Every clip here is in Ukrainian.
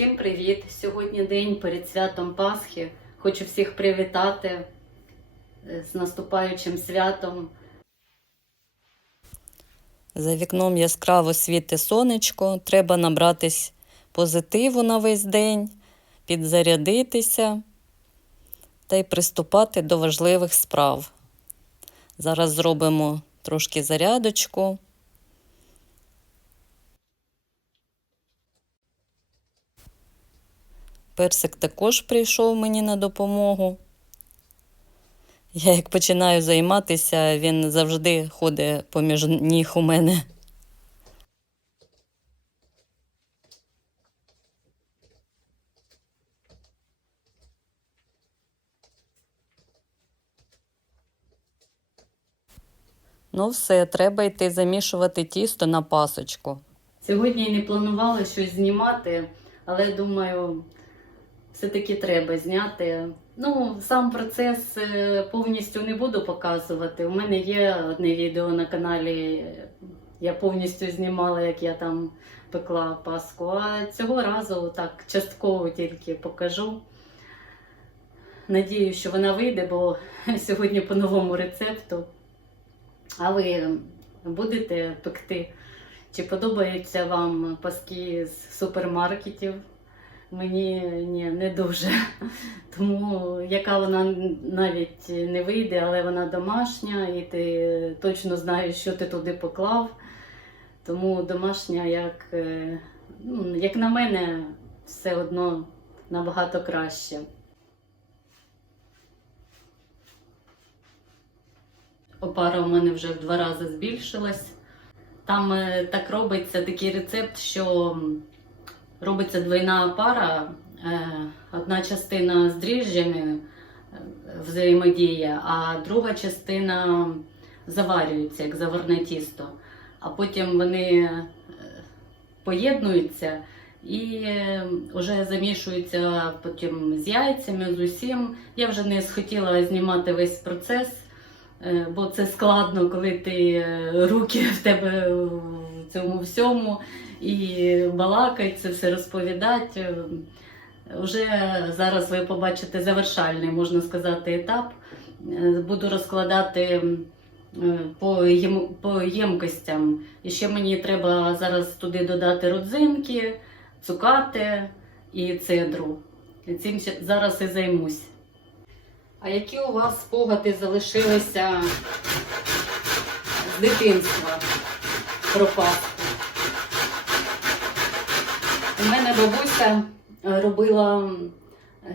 Всім привіт! Сьогодні день перед святом Пасхи. Хочу всіх привітати е, з наступаючим святом. За вікном яскраво світи сонечко, треба набратись позитиву на весь день, підзарядитися та й приступати до важливих справ. Зараз зробимо трошки зарядочку. Персик також прийшов мені на допомогу. Я як починаю займатися, він завжди ходить поміж ніг у мене. Ну, все, треба йти замішувати тісто на пасочку. Сьогодні не планувала щось знімати, але думаю, все-таки треба зняти. Ну, сам процес е, повністю не буду показувати. У мене є одне відео на каналі. Я повністю знімала, як я там пекла паску. А цього разу так частково тільки покажу. Надію, що вона вийде, бо сьогодні по новому рецепту. А ви будете пекти? Чи подобаються вам паски з супермаркетів? Мені ні, не дуже. Тому яка вона навіть не вийде, але вона домашня, і ти точно знаєш, що ти туди поклав. Тому домашня, як, е, ну, як на мене, все одно набагато краще. Опара у мене вже в два рази збільшилась. Там е, так робиться такий рецепт, що робиться двойна опара, е, одна частина з дріжджами е, взаємодіє, а друга частина заварюється, як заварне тісто. А потім вони е, поєднуються і вже замішуються потім з яйцями, з усім. Я вже не схотіла знімати весь процес. Бо це складно, коли ти руки в тебе в цьому всьому і балакать, це все розповідати. Е, Вже зараз ви побачите завершальний, можна сказати, етап. Е, Буду розкладати е, по, єм, по ємкостям. І ще мені треба зараз туди додати родзинки, цукати і цедру. Цим зараз і займусь. А які у вас спогади залишилися з дитинства про Пасху? У мене бабуся е, робила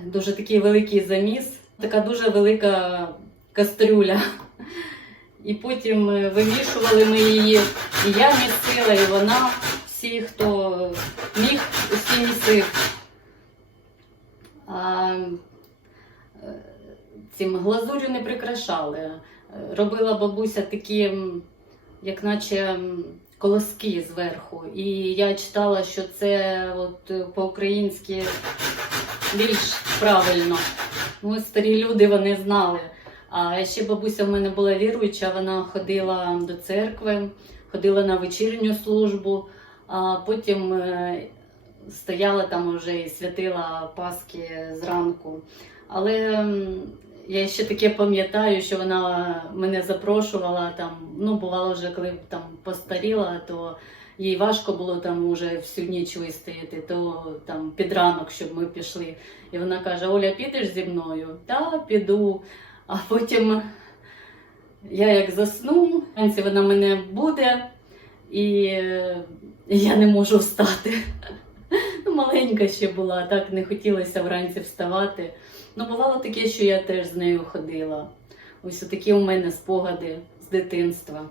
дуже такий великий заміс, така дуже велика кастрюля. І потім е, вимішували ми її, і я місила, і вона, всі, хто міг, усі місив. А, е, цим глазурю не прикрашали. Робила бабуся такі, як наче колоски зверху. І я читала, що це от по-українськи більш правильно. Ну, старі люди вони знали. А ще бабуся в мене була віруюча, вона ходила до церкви, ходила на вечірню службу, а потім е, стояла там уже і святила Пасхи зранку. Але я ще таке пам'ятаю, що вона мене запрошувала там. Ну, бувало вже, коли там постаріла, то їй важко було там уже всю ніч вистояти, то там під ранок, щоб ми пішли. І вона каже: Оля, підеш зі мною? Та, піду. А потім я як засну, вона мене буде, і я не можу встати. Маленька ще була, так не хотілося вранці вставати. Ну, бувало таке, що я теж з нею ходила. Ось такі у мене спогади з дитинства.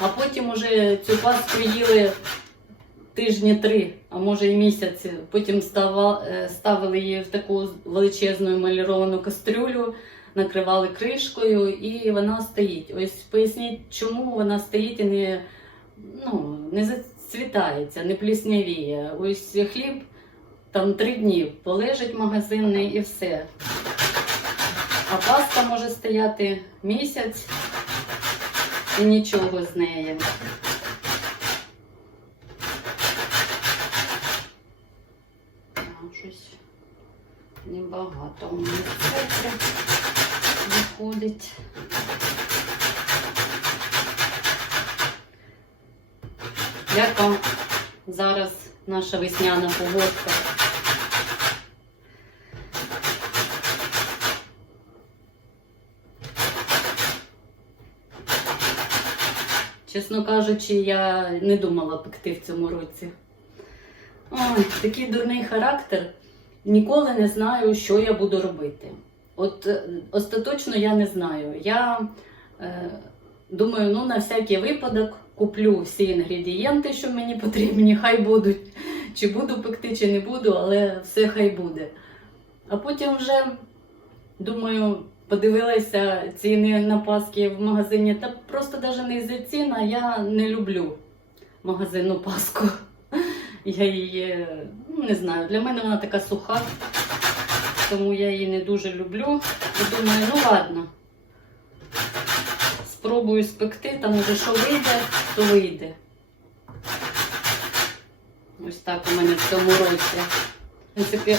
А потім уже цю пасту їли тижні три, а може і місяць. Потім е, ставили її в таку величезну емаліровану кастрюлю, накривали кришкою, і вона стоїть. Ось поясніть, чому вона стоїть і не, ну, не зацвітається, не пліснявіє. Ось хліб там три дні полежить магазинний і все. А паста може стояти місяць і нічого з неї. Небагато у мене виходить. Як зараз наша весняна погодка? Чесно кажучи, я не думала пекти в цьому році. Ой, такий дурний характер. Ніколи не знаю, що я буду робити. От е, остаточно я не знаю. Я е, думаю, ну на всякий випадок куплю всі інгредієнти, що мені потрібні, хай будуть. Чи буду пекти, чи не буду, але все хай буде. А потім вже думаю, подивилася ціни на паски в магазині. Та просто навіть не із-за цін, а я не люблю магазинну паску. Я її ну, не знаю, для мене вона така суха, тому я її не дуже люблю. І думаю, ну ладно. Спробую спекти, там уже що вийде, то вийде. Ось так у мене в цьому році. Принципі,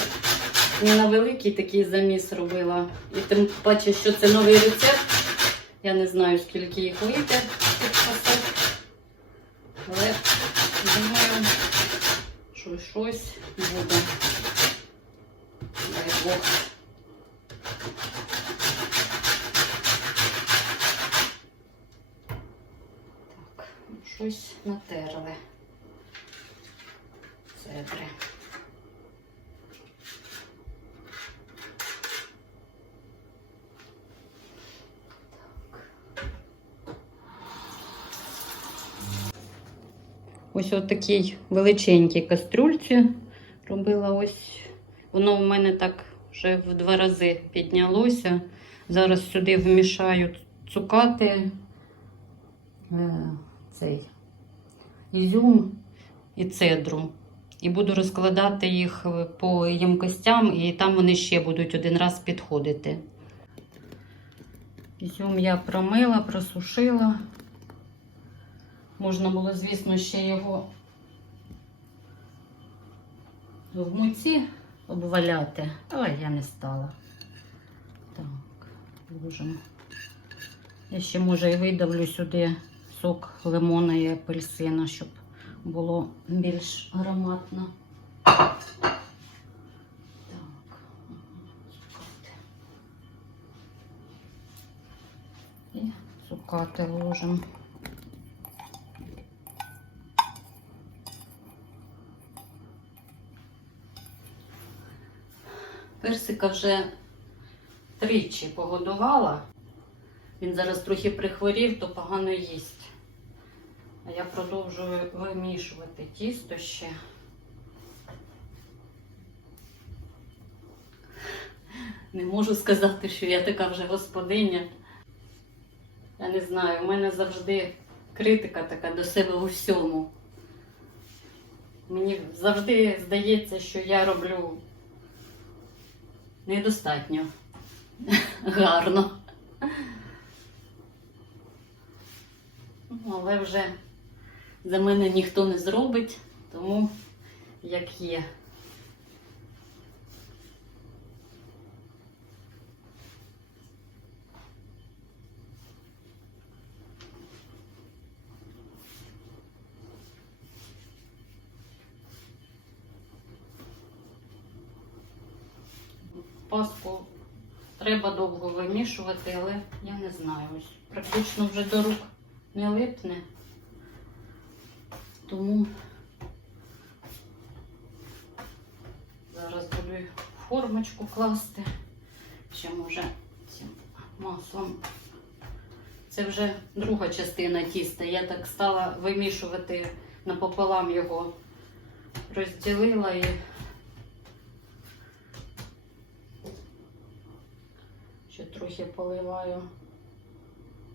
не на великий такий заміс робила. І тим паче, що це новий рецепт. Я не знаю, скільки їх вийде. Але думаю, що щось буде. Дай Бог. Так, ну, щось натерли. Цедри. Ось от такій величенькій кастрюльці робила ось. Воно в мене так вже в два рази піднялося. Зараз сюди вмішаю цукати е, цей ізюм і цедру. І буду розкладати їх по ємкостям, і там вони ще будуть один раз підходити. Ізюм я промила, просушила. Можна було, звісно, ще його в муці обваляти, але я не стала. Так, ложимо. Я ще, може, і видавлю сюди сок лимона і апельсина, щоб було більш ароматно. Так. І цукати ложимо. Персика вже тричі погодувала. Він зараз трохи прихворів, то погано їсть. А я продовжую вимішувати тісто ще. Не можу сказати, що я така вже господиня. Я не знаю, у мене завжди критика така до себе у всьому. Мені завжди здається, що я роблю недостатньо гарно. Ну, Але вже за мене ніхто не зробить, тому як є. Паску треба довго вимішувати, але я не знаю. Ось практично вже до рук не липне. Тому зараз буду формочку класти. Ще може цим маслом. Це вже друга частина тіста. Я так стала вимішувати напополам його, розділила і ще трохи поливаю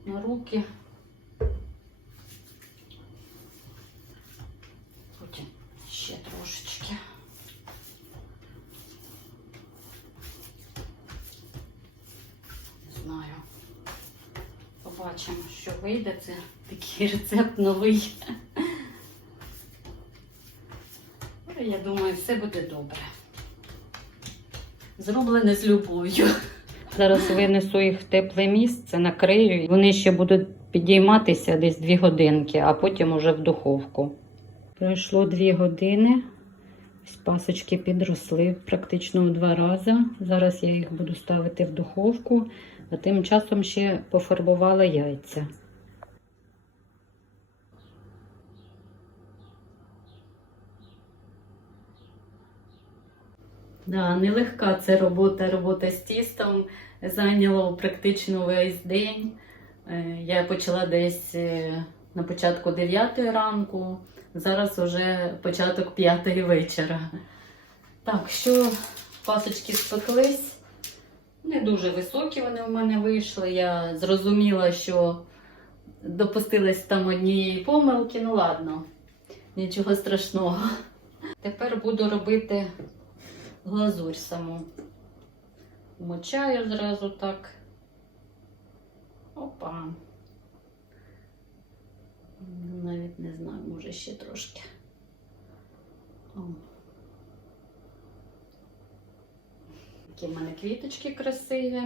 на руки. Потім ще трошечки. Не знаю. Побачимо, що вийде. Це такий рецепт новий. Я думаю, все буде добре. Зроблене з любов'ю. Зараз винесу їх в тепле місце, накрию. Вони ще будуть підійматися десь дві годинки, а потім уже в духовку. Пройшло дві години. Ось пасочки підросли практично у два рази. Зараз я їх буду ставити в духовку, а тим часом ще пофарбувала яйця. Да, нелегка це робота, робота з тістом. Зайняло практично весь день. Е, Я почала десь е, на початку 9 ранку, зараз вже початок 5 вечора. Так, що пасочки спеклись. Не дуже високі вони в мене вийшли. Я зрозуміла, що допустилась там однієї помилки. Ну ладно, нічого страшного. Тепер буду робити глазурь саму. Мочаю зразу так. Опа. Навіть не знаю, може ще трошки. О. Такі в мене квіточки красиві.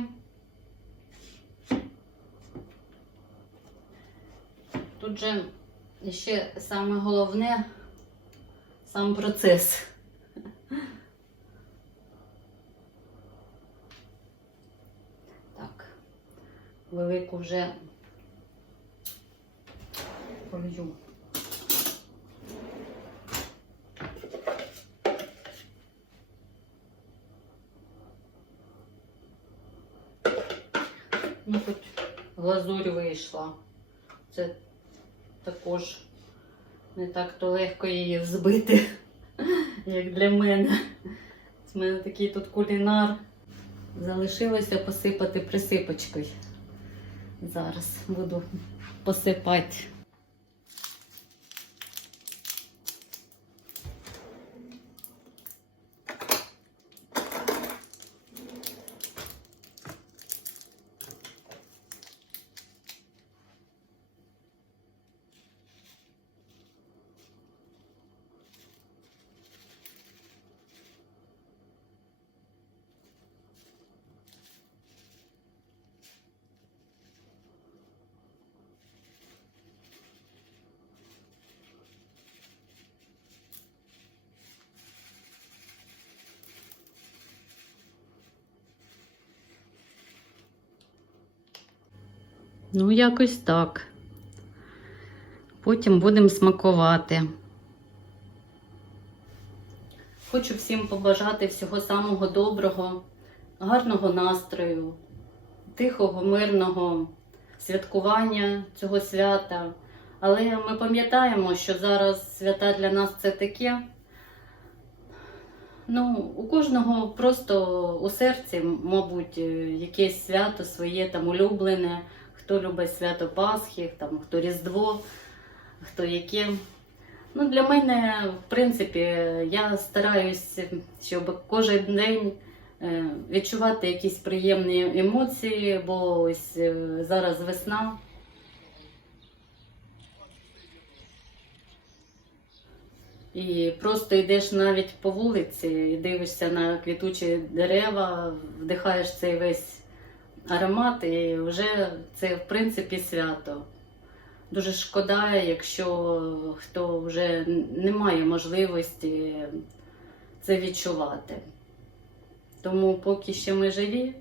Тут же ще саме головне сам процес. Так, велику вже полью. Ну, тут глазурь вийшла. Це також не так то легко її взбити, як для мене. У мене такий тут кулінар. Залишилося посипати присипочкою. Зараз буду посипати. Ну, якось так. Потім будемо смакувати. Хочу всім побажати всього самого доброго, гарного настрою, тихого, мирного святкування цього свята. Але ми пам'ятаємо, що зараз свята для нас це таке. Ну, у кожного просто у серці, мабуть, якесь свято своє там улюблене. Хто любить свято Пасхи, там, хто Різдво, хто яке. Ну, для мене, в принципі, я стараюсь, щоб кожен день е, відчувати якісь приємні емоції, бо ось е, зараз весна. І просто йдеш навіть по вулиці і дивишся на квітучі дерева, вдихаєш цей весь аромат, і вже це в принципі свято. Дуже шкода, якщо хто вже не має можливості це відчувати. Тому поки ще ми живі,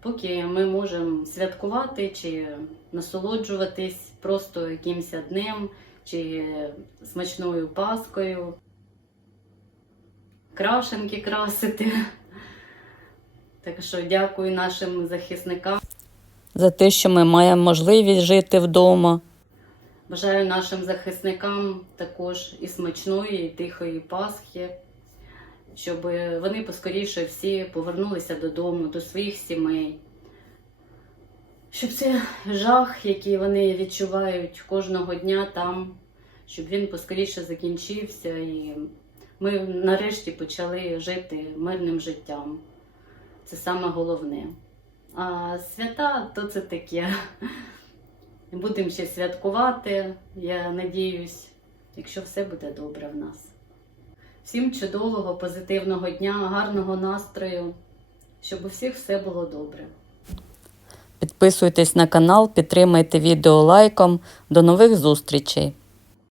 поки ми можемо святкувати чи насолоджуватись просто якимось днем чи смачною паскою, крашенки красити. Так що дякую нашим захисникам. За те, що ми маємо можливість жити вдома. Бажаю нашим захисникам також і смачної, і тихої Пасхи, щоб вони поскоріше всі повернулися додому, до своїх сімей. Щоб цей жах, який вони відчувають кожного дня там, щоб він поскоріше закінчився і ми нарешті почали жити мирним життям. Це саме головне. А свята то це таке. Будемо ще святкувати, я надіюсь, якщо все буде добре в нас. Всім чудового, позитивного дня, гарного настрою, щоб у всіх все було добре. Підписуйтесь на канал, підтримайте відео лайком. До нових зустрічей!